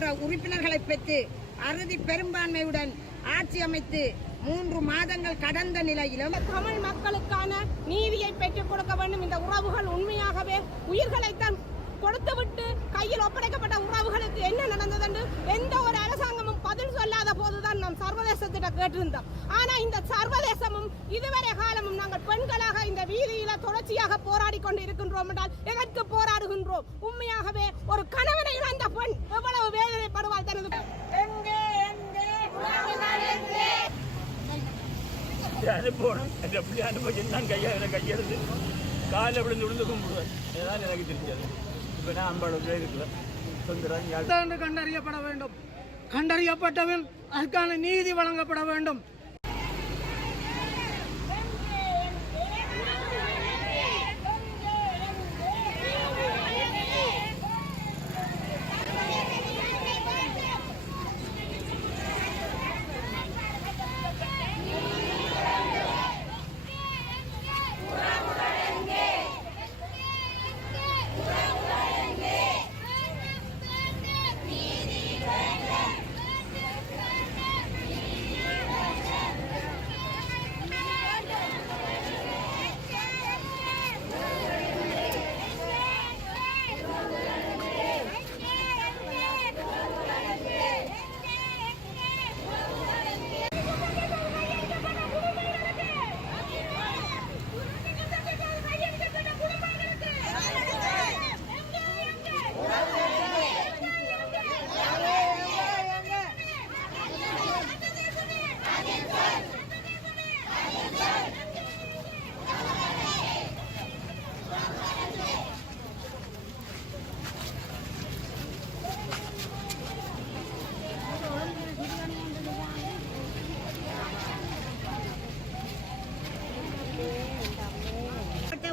நாடாளுமன்ற உறுப்பினர்களை பெற்று அறுதி பெரும்பான்மையுடன் ஆட்சி அமைத்து 3 மாதங்கள் கடந்த நிலையிலும் தமிழ் மக்களுக்கான நீதியை பெற்றுக் கொடுக்க வேண்டும். இந்த உறவுகள் உண்மையாகவே உயிர்களைத்தான் கொடுத்துவிட்டு கையில் ஒப்படைக்கப்பட்ட உறவுகளுக்கு என்ன நடந்தது என்று எந்த ஒரு அரசாங்கமும் பதில் சொல்லாத போதுதான் நாம் சர்வதேசத்திட்ட கேட்டிருந்தோம். ஆனா இந்த சர்வதேசமும் இதுவரை காலமும் நாங்கள் பெண்களாக இந்த வீதியில தொடர்ச்சியாக போராடி கொண்டு இருக்கின்றோம் என்றால் எதற்கு போராடுகின்றோம்? உண்மையாகவே ஒரு கணவனை இழந்த பெண் எவ்வளவு வேதனைப்படுவாள் தனது அனுப்பணும் எப்படி அனுபவிச்சு நான் கையெழுந்து காலில் விழுந்து விழுந்து கும்பிடுவேன். ஏதாவது எனக்கு தெரிஞ்சது. இப்போ நான் 50 பேர் இருக்கிறேன். கண்டறியப்பட வேண்டும். கண்டறியப்பட்டவன் அதற்கான நீதி வழங்கப்பட வேண்டும்.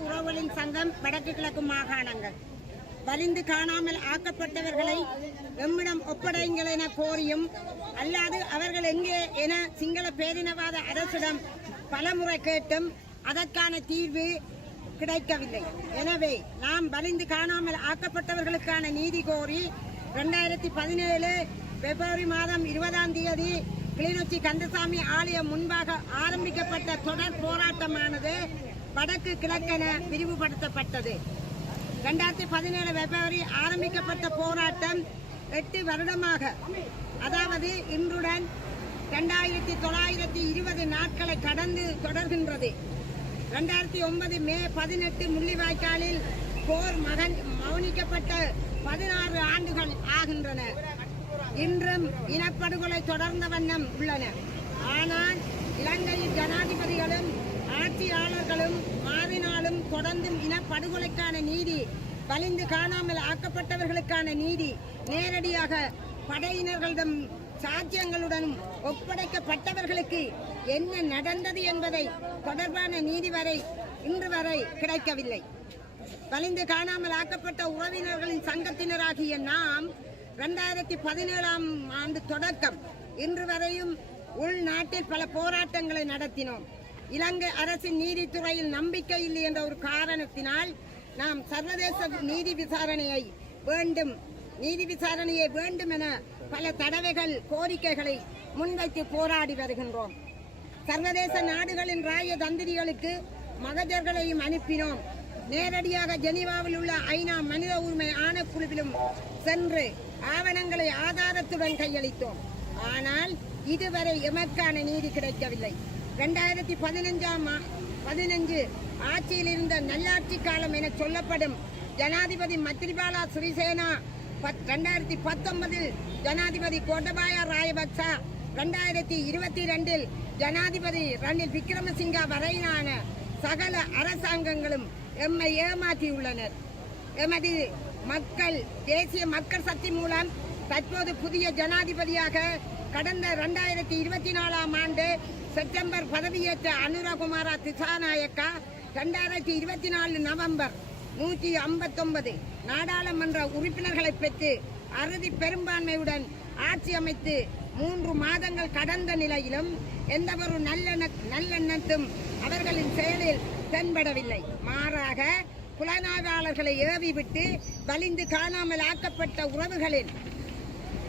உறவுகளின் சங்கம் வடக்கு கிழக்கு மாகாணங்கள் வலிந்து காணாமல் ஆக்கப்பட்டவர்களை எம்மிடம் ஒப்படைங்கள் என கோரியும் அல்லாது அவர்கள் எங்கே என சிங்கள பேரினவாத அரசிடம் பலமுறை கேட்டும் அதற்கான தீர்வு கிடைக்கவில்லை. எனவே நாம் வலிந்து காணாமல் ஆக்கப்பட்டவர்களுக்கான நீதி கோரி 2017 பிப்ரவரி மாதம் 20ஆம் தேதி கிளிநொச்சி கந்தசாமி ஆலயம் முன்பாக ஆரம்பிக்கப்பட்ட தொடர் போராட்டமானது வடக்கு கிழக்கென விரிவுபடுத்தப்பட்டது. 2017 பிப்ரவரி ஆரம்பிக்கப்பட்ட போராட்டம் 8 வருடமாக, அதாவது இன்றுடன் 2920 நாட்களை கடந்து தொடர்கின்றது. 2009 மே 18 முள்ளிவாய்க்காலில் போர் மௌனிக்கப்பட்ட 16 ஆண்டுகள் ஆகின்றன. இன்றும் இனப்படுகொலை தொடர்ந்த வண்ணம் உள்ளன. ஆனால் இலங்கையில் ஜனாதிபதிகளும் ஆட்சியாளர்களும் மாறினாலும் தொடர்ந்தும் இனப்படுகொலைக்கான நீதி, வலிந்து காணாமல் ஆக்கப்பட்டவர்களுக்கான நீதி நேரடியாக படையினர்களிடம் சாட்சியங்களுடன் ஒப்படைக்கப்பட்டவர்களுக்கு என்ன நடந்தது என்பதை தொடர்பான நீதி வரை இன்று வரை கிடைக்கவில்லை. வலிந்து காணாமல் ஆக்கப்பட்ட உறவினர்களின் சங்கத்தினராகிய நாம் 2017ஆம் ஆண்டு தொடக்கம் இன்று வரையும் உள்நாட்டில் பல போராட்டங்களை நடத்தினோம். இலங்கை அரசின் நீதித்துறையில் நம்பிக்கை இல்லை என்ற ஒரு காரணத்தினால் நாம் சர்வதேச நீதி விசாரணையை வேண்டும் என பல தடவைகள் கோரிக்கைகளை முன்வைத்து போராடி வருகின்றோம். சர்வதேச நாடுகளின் ராஜதந்திரிகளுக்கு மகஜர்களையும் அனுப்பினோம். நேரடியாக ஜெனீவாவில் உள்ள ஐநா மனித உரிமை ஆணைக்குழுவிலும் சென்று ஆவணங்களை ஆதாரத்துடன் கையளித்தோம். ஆனால் இதுவரை எமக்கான நீதி கிடைக்கவில்லை. 2015 ஆட்சியில் இருந்த நல்லாட்சி காலம் என சொல்லப்படும் ஜனாதிபதி மைத்ரிபால சிறிசேனா 2019 ஜனாதிபதி கோட்டபாய ராஜபக்ச 2022 ஜனாதிபதி ரணில் விக்ரமசிங்கா வரையிலான சகல அரசாங்கங்களும் எம்மை ஏமாற்றியுள்ளனர். எமது மக்கள் தேசிய மக்கள் சக்தி மூலம் தற்போது புதிய ஜனாதிபதியாக கடந்த 2024ஆம் ஆண்டு செப்டம்பர் பதவியேற்ற அனுரகுமார திசாநாயக்கா 2024 நவம்பர் 159 நாடாளுமன்ற உறுப்பினர்களை பெற்று அறுதி பெரும்பான்மையுடன் ஆட்சி அமைத்து 3 மாதங்கள் கடந்த நிலையிலும் எந்தவொரு நல்லெண்ணத்தும் அவர்களின் செயலில் தென்படவில்லை. மாறாக புலனாய்வாளர்களை ஏவிவிட்டு வலிந்து காணாமல் ஆக்கப்பட்ட உறவுகளின்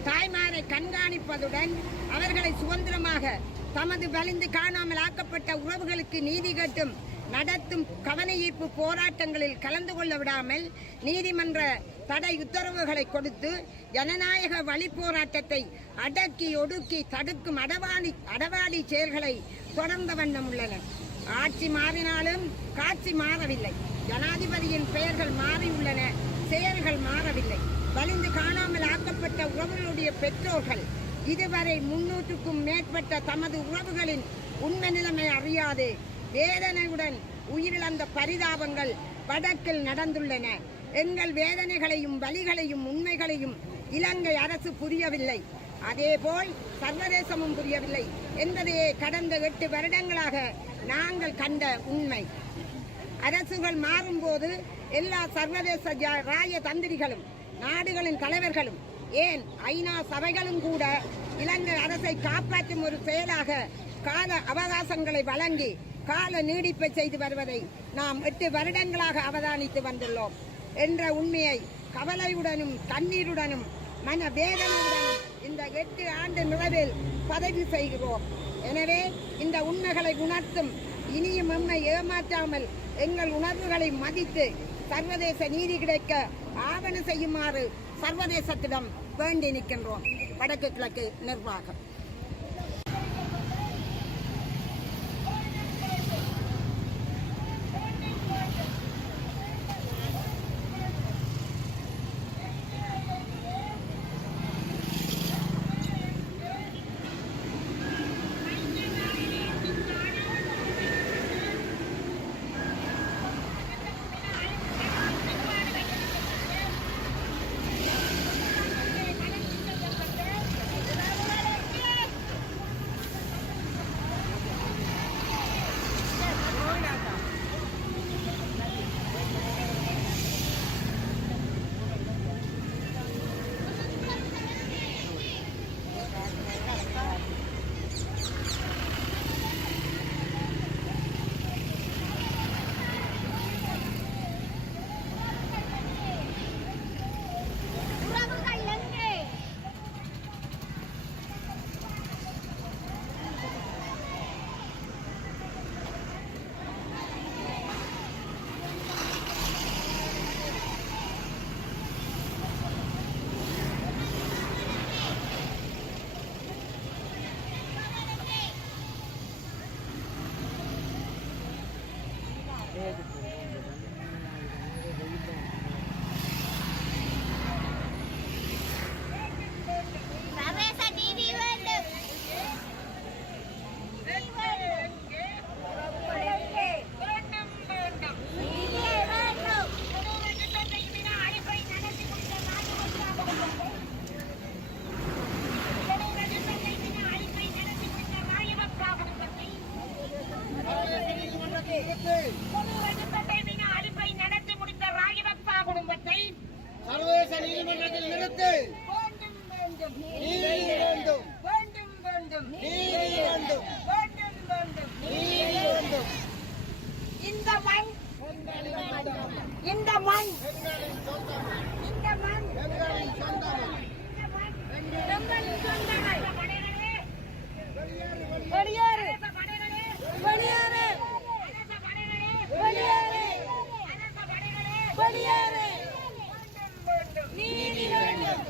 தாய்மாரை கண்காணிப்பதுடன் அவர்களை சுதந்திரமாக தமது வலிந்து காணாமல் ஆக்கப்பட்ட உறவுகளுக்கு நீதி கேட்டும் நடத்தும் கவன ஈர்ப்பு போராட்டங்களில் கலந்து கொள்ள விடாமல் நீதிமன்ற தடை உத்தரவுகளை கொடுத்து ஜனநாயக வழி போராட்டத்தை அடக்கி ஒடுக்கி தடுக்கும் அடவாடி செயல்களை தொடர்ந்த வண்ணம் உள்ளன. ஆட்சி மாறினாலும் காட்சி மாறவில்லை. ஜனாதிபதியின் பெயர்கள் மாறியுள்ளன, செயல்கள் மாறவில்லை. வலிந்து காணாமல் ஆக்கப்பட்ட உறவுகளுடைய பெற்றோர்கள் இதுவரை 300க்கும் மேற்பட்ட தமது உறவுகளின் உண்மை நிலைமை அறியாது வேதனையுடன் உயிரிழந்த பரிதாபங்கள் வடக்கில் நடந்துள்ளன. எங்கள் வேதனைகளையும் வலிகளையும் உண்மைகளையும் இலங்கை அரசு புரியவில்லை, அதேபோல் சர்வதேசமும் புரியவில்லை என்பதையே கடந்த 8 வருடங்களாக நாங்கள் கண்ட உண்மை. அரசுகள் மாறும்போது எல்லா சர்வதேச ராஜதந்திரிகளும் நாடுகளின் தலைவர்களும் ஏன் ஐநா சபைகளும் கூட இலங்கை அரசை காப்பாற்றும் ஒரு செயலாக கால அவகாசங்களை வழங்கி கால நீடிப்பை செய்து வருவதை நாம் 8 வருடங்களாக அவதானித்து வந்துள்ளோம் என்ற உண்மையை கவலையுடனும் கண்ணீருடனும் மன வேதனையுடனும் இந்த 8 ஆண்டு நிறைவில் பதிவு செய்கிறோம். எனவே இந்த உண்மைகளை உணர்த்தும் இனியும் எம்மை ஏமாற்றாமல் எங்கள் உணர்வுகளை மதித்து சர்வதேச நீதி கிடைக்க ஆவண செய்யுமாறு சர்வதேசத்திடம் வேண்டி நிற்கின்றோம். வடக்கு கிழக்கு நிர்வாகம். சர்வதேச நீதிமன்றத்தில் நிறுத்து. நீதி வேண்டும். நீதி வேண்டும். நீதி வேண்டும். இந்த மண் வெளியேறு வெளியேறு வெளியேறு வெளியேறு. நீதி வேண்டும்.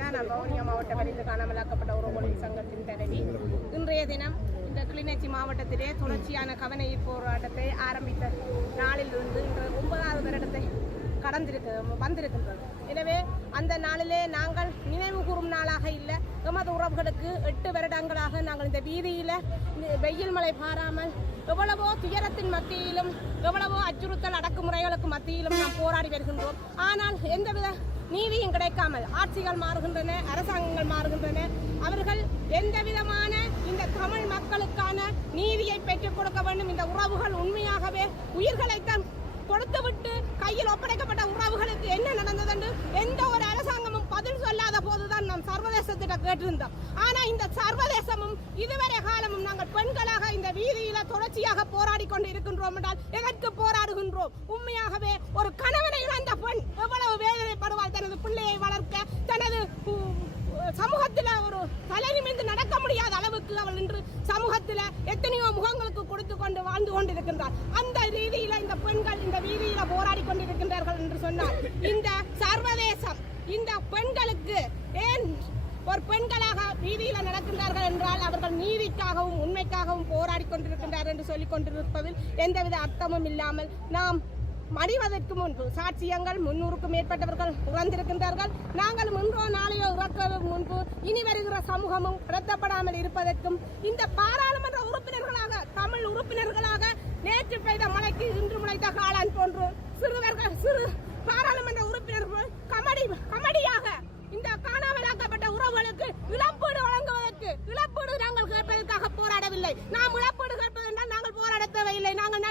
தான் நான் வவுனியா மாவட்ட வலிந்து காணாமலாக்கப்பட்ட உறவுகளின் சங்கத்தின் தலைவி. இன்றைய தினம் இந்த கிளிநொச்சி மாவட்டத்திலே தொடர்ச்சியான கவன ஈர்ப்பு போராட்டத்தை ஆரம்பித்த நாளிலிருந்து இன்று 9வது வருடத்தை வந்திருக்கின்றது. எனவே அந்த நாளிலே நாங்கள் நினைவு கூறும் நாளாக இல்லை, எமது உறவுகளுக்கு 8 வருடங்களாக நாங்கள் இந்த வீதியில் வெயில் மழை பாராமல் எவ்வளவோ துயரத்தின் மத்தியிலும் எவ்வளவோ அச்சுறுத்தல் அடக்குமுறைகளுக்கு மத்தியிலும் நாம் போராடி வருகின்றோம். ஆனால் எந்தவித நீதியும் கிடைக்காமல் ஆட்சிகள் மாறுகின்றன, அரசாங்கங்கள் மாறுகின்றன. அவர்கள் எந்த விதமான இந்த தமிழ் மக்களுக்கான நீதியை பெற்றுக் கொடுக்க வேண்டும். இந்த உறவுகள் உண்மையாகவே உயிர்களைத்தான் கொடுத்துவிட்டு கையில் ஒப்படைக்கப்பட்ட உறவுகளுக்கு என்ன நடந்தது என்று எந்த ஒரு அரசாங்கமும் பதில் சொல்லாத போதுதான் நாம் சர்வதேசத்திட்ட கேட்டிருந்தோம். ஆனா இந்த சர்வதேசமும் இதுவரை காலமும் நாங்கள் பெண்களாக இந்த வீதியில தொடர்ச்சியாக போராடி கொண்டு இருக்கின்றோம் என்றால் எதற்கு போராடுகின்றோம்? உண்மையாகவே ஒரு கணவனை இழந்த பெண் எவ்வளவு வேதனைப்படுவாள்? தனது பிள்ளையை வளர்க்க தனது சமூகத்தில் ஒரு தலை நிமிர்ந்து நடக்க முடியாத அளவுக்கு அவள் இன்று சமூகத்தில் எத்தனையோ முகங்களுக்கு கொடுத்து கொண்டு வாழ்ந்து கொண்டிருக்கின்றார். அந்த ரீதியில இந்த பெண்கள் இந்த வீதியில போராடி கொண்டிருக்கின்றார்கள் என்று சொன்னால் இந்த சர்வதேசம் இந்த பெண்களுக்கு ஏன் ஒரு பெண்களாக வீதியில நடக்கின்றார்கள் என்றால் அவர்கள் நீதிக்காகவும் உண்மைக்காகவும் போராடி கொண்டிருக்கின்றார் என்று சொல்லிக் கொண்டிருப்பதில் எந்தவித அர்த்தமும் இல்லாமல் நாம் மடிவதற்கு முன்பு சாட்சியங்கள் 300க்கும் மேற்பட்டவர்கள் இறந்திருக்கின்றார்கள். நாங்கள் முன்போ நாளையோ இறக்க முன்பு இனி வருகிற சமூகமும் கடத்தப்படாமல் இருப்பதற்கும் இந்த பாராளுமன்ற உறுப்பினர்களாக தமிழ் உறுப்பினர்களாக நேற்று பெய்த மழைக்கு இன்று முளைத்த காளான் போன்று சிறு பாராளுமன்ற உறுப்பினர்கள் கமடியாக இந்த காணாமலாக்கப்பட்ட உறவுகளுக்கு இழப்பீடு வழங்குவதற்கு இழப்பீடு நாங்கள் கேட்பதற்காக போராடவில்லை. நாம் இழப்பீடு கேட்பது என்றால் நாங்கள் போராட தேவையில்லை. நாங்கள்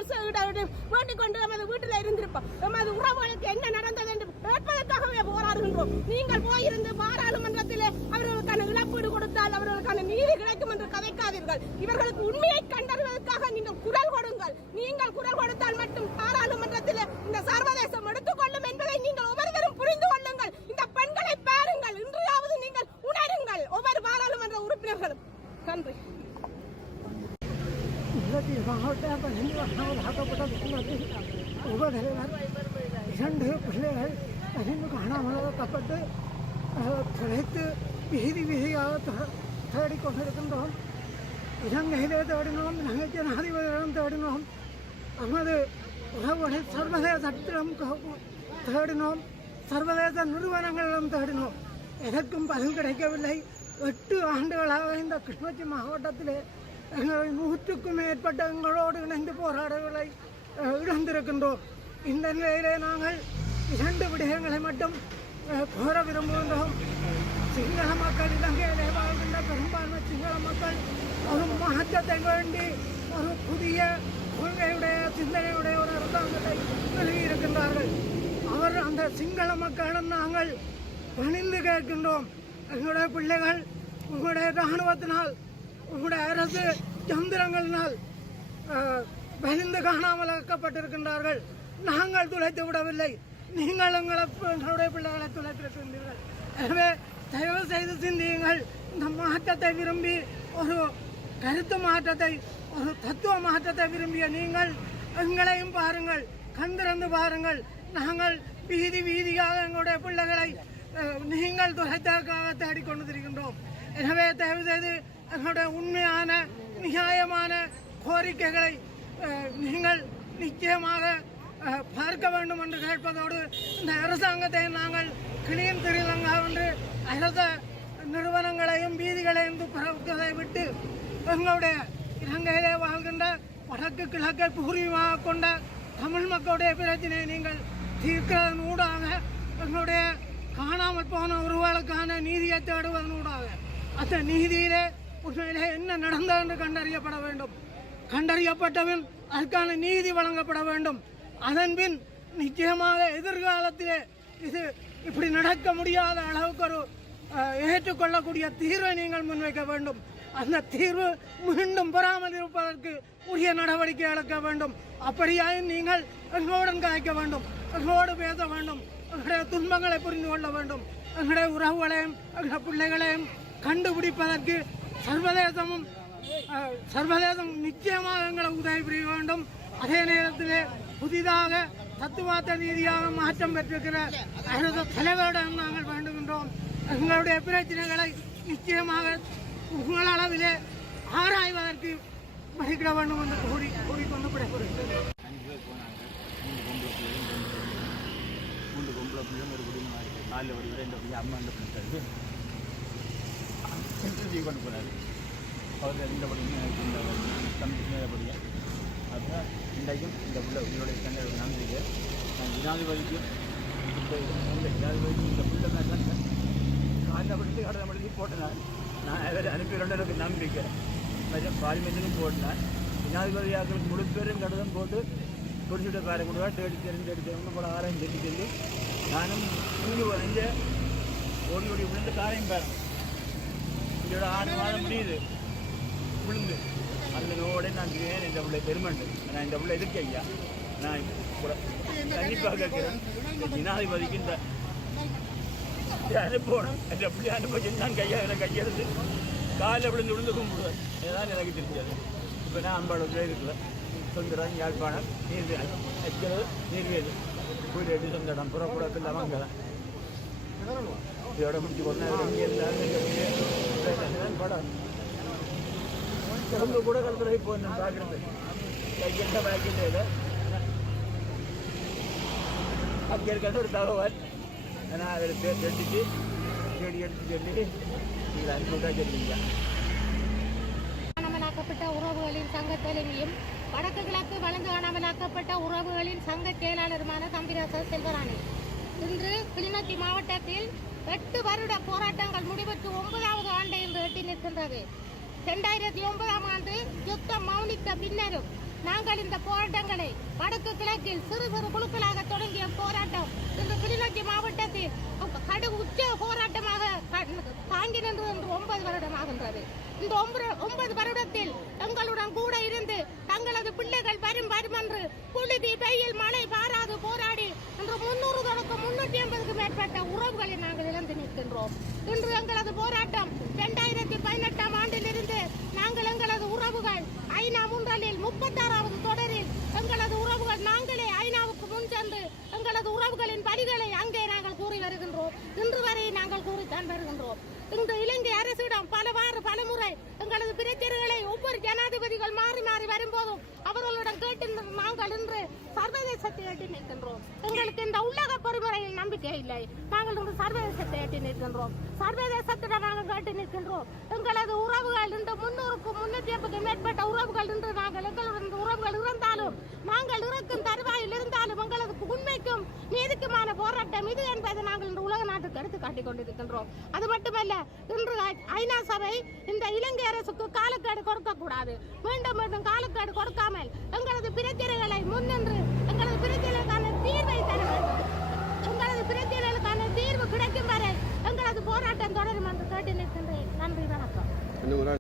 வேண்டிக் கொண்டு நமது வீட்டில் இருந்திருப்போம். நமது உறவுகளுக்கு என்ன நடந்தது என்று கேட்பதற்காகவே போராடுகின்றோம். நீங்கள் போயிருந்து பாராளுமன்றத்திலே அவர்களுக்கான இழப்பீடு கொடுத்தால் அவர்களுக்கான நீதி கிடைக்கும் என்று கதைக்காதீர்கள். இவர்களுக்கு உண்மையை கண்டறிவதற்காக நீங்கள் குரல் கொடுங்கள். நீங்கள் குரல் கொடுத்தால் மட்டும் பாராளுமன்றத்திலே இந்த சர்வதேசம் எடுத்துக்கொள்ளும் என்பதை நீங்கள் ஒவ்வொருவரும் புரிந்து கொள்ளுங்கள். இந்த பெண்களை பாருங்கள், இன்றையாவது நீங்கள் உணருங்கள் ஒவ்வொரு பாராளுமன்ற உறுப்பினர்களும். நன்றி. காணாமலாக்கப்பட்டு தொலைத்து வீதியாக தேடிக்கொண்டிருக்கின்றோம். இலங்கையிலே தேடினோம், இலங்கை ஜனாதிபதியிடம் தேடினோம், நமது உறவுகளை சர்வதேசத்திடம் தேடினோம், சர்வதேச நிறுவனங்களிடம் தேடினோம். எதற்கும் பதில் கிடைக்கவில்லை. 8 ஆண்டுகளாக இந்த கிளிநொச்சி மாவட்டத்திலே எங்களை 100க்கும் மேற்பட்ட எங்களோடு இணைந்து போராடங்களை இழந்திருக்கின்றோம். இந்த நிலையிலே நாங்கள் 2 விடயங்களை மட்டும் கோர விரும்புகின்றோம். சிங்கள மக்கள், இலங்கையிலே வாழ்கின்ற பெரும்பான்மை சிங்கள மக்கள் ஒரு மாற்றத்தை வேண்டி ஒரு புதிய கொள்கையுடைய சிந்தனையுடைய ஒரு அரசாங்கத்தை நிறுவியிருக்கின்றார்கள். அவர் அந்த சிங்கள மக்களிடம் நாங்கள் பணிந்து கேட்கின்றோம். எங்களுடைய பிள்ளைகள் உங்களுடைய இராணுவத்தினால் உங்களுடைய அரசு யந்திரங்களினால் வலிந்து காணாமலாக்கப்பட்டிருக்கின்றார்கள். நாங்கள் துளைத்து விடவில்லை, நீங்கள் எங்களுடைய பிள்ளைகளை துளைத்திருக்கின்றீர்கள். எனவே தயவு செய்து சிந்தியுங்கள். இந்த மாற்றத்தை விரும்பி ஒரு கருத்து மாற்றத்தை, ஒரு தத்துவ மாற்றத்தை விரும்பிய நீங்கள் எங்களையும் பாருங்கள், கண்டிருந்து பாருங்கள். நாங்கள் வீதியாக எங்களுடைய பிள்ளைகளை நீங்கள் துளைத்ததற்காக தேடிக்கொண்டு இருக்கின்றோம். எனவே தயவு செய்து எங்களுடைய உண்மையான நியாயமான கோரிக்கைகளை நீங்கள் நிச்சயமாக பார்க்க வேண்டும் என்று கேட்பதோடு இந்த அரசாங்கத்தை நாங்கள் கிளீன் திருலங்கா என்று அரச நிறுவனங்களையும் வீதிகளையும் துப்புரவுகளை விட்டு எங்களுடைய இலங்கையிலே வாழ்கின்ற வடக்கு கிழக்கை பூர்வீகமாக கொண்ட தமிழ் மக்களுடைய பிரச்சனையை நீங்கள் தீர்க்கிறதன் ஊடாக எங்களுடைய காணாமல் போன ஒருவர்களுக்கான நீதியை தேடுவதன் ஊடாக அந்த நீதியிலே உண்மையிலே என்ன நடந்தது என்று கண்டறியப்பட வேண்டும். கண்டறியப்பட்டவன் அதற்கான நீதி வழங்கப்பட வேண்டும். அதன்பின் நிச்சயமாக எதிர்காலத்திலே இது இப்படி நடக்க முடியாத அளவுக்கு ஒரு ஏற்றுக்கொள்ளக்கூடிய தீர்வை நீங்கள் முன்வைக்க வேண்டும். அந்த தீர்வு மீண்டும் பெறாமல் இருப்பதற்கு உரிய நடவடிக்கை எடுக்க வேண்டும். அப்படியாயும் நீங்கள் எங்களுடன் கலைக்க வேண்டும், எங்களோடு பேச வேண்டும், எங்களுடைய துன்பங்களை புரிந்து கொள்ள வேண்டும். எங்களுடைய உறவுகளையும் எங்களுடைய பிள்ளைகளையும் கண்டுபிடிப்பதற்கு சர்வதேசம் நிச்சயமாக எங்களை உதவி புரிய வேண்டும். அதே நேரத்தில் புதிதாக தத்துவார்த்த ரீதியாக மாற்றம் பெற்றிருக்கிற அரசு தலைவரிடம் நாங்கள் வேண்டுகின்றோம். எங்களுடைய பிரச்சனைகளை நிச்சயமாக உங்கள் அளவிலே ஆராய்வதற்கு மதிக்கிட வேண்டும் என்று கூறிக்கொண்டு விடைபெறுகிறேன். 5 பேர் போனாங்க. 3 பொம்பளை பிள்ளைங்க ஒரு குடும்பமாக இருக்குது. 4 வடி 2 பிள்ளை அம்மா அந்த பிள்ளைங்க இன்டர்வியூ கொண்டு போனார். அவர் 2 படிங்க இந்த தம்பி படிங்க. அதுதான் இன்றைக்கும் இந்த உங்களுடைய தந்தை ஒரு நம்பிக்கை. நான் ஜனாதிபதிக்கும் இந்த ஜனாதிபதிக்கும் இந்த பிள்ளை தான் காலையில் படித்து கடலை படித்து போட்டேன். நான் அவரை அனுப்பிடுறேன் நம்பிக்கை. பார்லிமெண்ட்டுக்கும் போட்டேன். ஜனாதிபதியாக்களுக்கு முழு பேரும் கடிதம் போட்டு குடிச்சுட்ட பேரை கொண்டு வா தேடி தெரிஞ்சு போல ஆராய்ச்சி சொல்லி சொல்லி நானும் இங்கே இங்கே ஓடி விழுந்து காரையும் பேரன் இதோட 6 மாதம் முடியுது விழுந்து அந்த நோட நான் ஏன் இந்த பிள்ளை பெருமண்டு நான் இந்த பிள்ளை இருக்கு ஐயா. நான் கூட கண்டிப்பாக கேட்கிறேன் ஜனாதிபதிக்கு இந்த அனுப்பணும். அந்த பிள்ளை அனுப்பி நான் கையெழுத்து காலில் விழுந்து கும்பிடுவேன். இதுதான் எனக்கு தெரிஞ்சது. இப்போ நான் 50 பேர் இருக்குல்ல சொந்தம் யாழ்ப்பாணம் நீர்வேலி வீடு சொந்த இடம் புறக்கூடத்தில் இல்லாமல் அங்கே தான் இதோட முடிச்சு கொண்டு இங்கே இருந்தாலும் படம் உடம்பு கூட கலத்துல இப்போ நான் பார்க்குறது கையெட்ட பாக்கிட்டு அங்கே இருக்கிறது ஒரு தகவல். ஏன்னா அதில் எடுத்துச்சு செடி எடுத்து சொல்லி நீங்கள் அனுப்பிவிட்டா சொல்லுவீங்க. காணாமலாக்கப்பட்ட உறவுகளின் சங்க தலைவியும் வடக்கு கிழக்கு வளர்ந்து காணாமலாக்கப்பட்ட உறவுகளின் சங்க செயலாளருமான தம்பிராச செல்வராணி இன்று கிளிநொச்சி மாவட்டத்தில் 8 வருட போராட்டங்கள் முடிவுற்று 9வது ஆண்டை இன்று எட்டி நிற்கின்றது. 2009ஆம் ஆண்டு யுத்தம் மௌனித்த பின்னரும் நாங்கள் இந்த போராட்டங்களை வடக்கு கிழக்கில் சிறு சிறு குழுக்களாக தொடங்கிய போராட்டம் இன்று கிளிநொச்சி மாவட்டத்தில் கடு உச்ச போராட்டமாக தாங்கி நின்று 9 வருடமாகின்றது. இந்த 9 வருடத்தில் எங்களுடன் கூட இருந்து தங்களது பிள்ளைகள் வரும் என்று புழுதி வெயில் மழை பாராது போராடி இன்று 300 தொடக்கம் 380க்கும் மேற்பட்ட உறவுகளை நாங்கள் இழந்து நிற்கின்றோம். இன்று எங்களது போராட்டம் 2018ஆம் ஆண்டிலிருந்து நாங்கள் எங்களது உறவுகள் ஐநா முன்றலில் 36வது தொடரில் எங்களது உறவுகள் நாங்களே ஐநாவுக்கு முன் சென்று எங்களது உறவுகளின் வழிகளை அங்கே நாங்கள் கூறி வருகின்றோம். இன்று வரை நாங்கள் கூறித்தான் வருகின்றோம். இன்று இலங்கை அரசிடம் பலமுறை எங்களது பிரச்சனைகளை ஒவ்வொரு ஜனாதிபதிகள் மாறி மாறி வரும்போதும் அவர்களுடன் கேட்டு நாங்கள் இன்று சர்வதேசத்தை எட்டி நிற்கின்றோம். எங்களுக்கு இந்த உள்ளக பொறிமுறையில் நம்பிக்கை இல்லை. நாங்கள் இன்று சர்வதேசத்தை எட்டி நிற்கின்றோம். சர்வதேசத்திடம் நாங்கள் கேட்டு நிற்கின்றோம். எங்களது உறவுகள் இந்த 300க்கும் 380க்கும் மேற்பட்ட உறவுகள் இன்று நாங்கள் எங்களுடன் உறவுகள் இருந்தாலும் நாங்கள் இறக்கும் தருவாயில் இருந்தாலும் எங்களது உண்மைக்கும் நீதிக்குமான போராட்டம் இது என்பதை நாங்கள் இன்று உலக நாட்டுக்கு எடுத்து காட்டிக் கொண்டிருக்கின்றோம். அது மட்டுமல்ல, இன்று ஐநா சபை இந்த இலங்கை அரசுக்கு காலக்கெடு கொடுக்கக்கூடாது. மீண்டும் மீண்டும் காலக்கெடு கொடுக்காமல் எங்களது பிரச்சனைகளை முன்னின்று எங்களது பிரச்சனைகளுக்கான தீர்வை தர வேண்டும். எங்களது பிரச்சனைகளுக்கான தீர்வு கிடைக்கும் வரை எங்களது போராட்டம் தொடரும் என்று கேட்டு நிற்கின்றேன். நன்றி, வணக்கம்.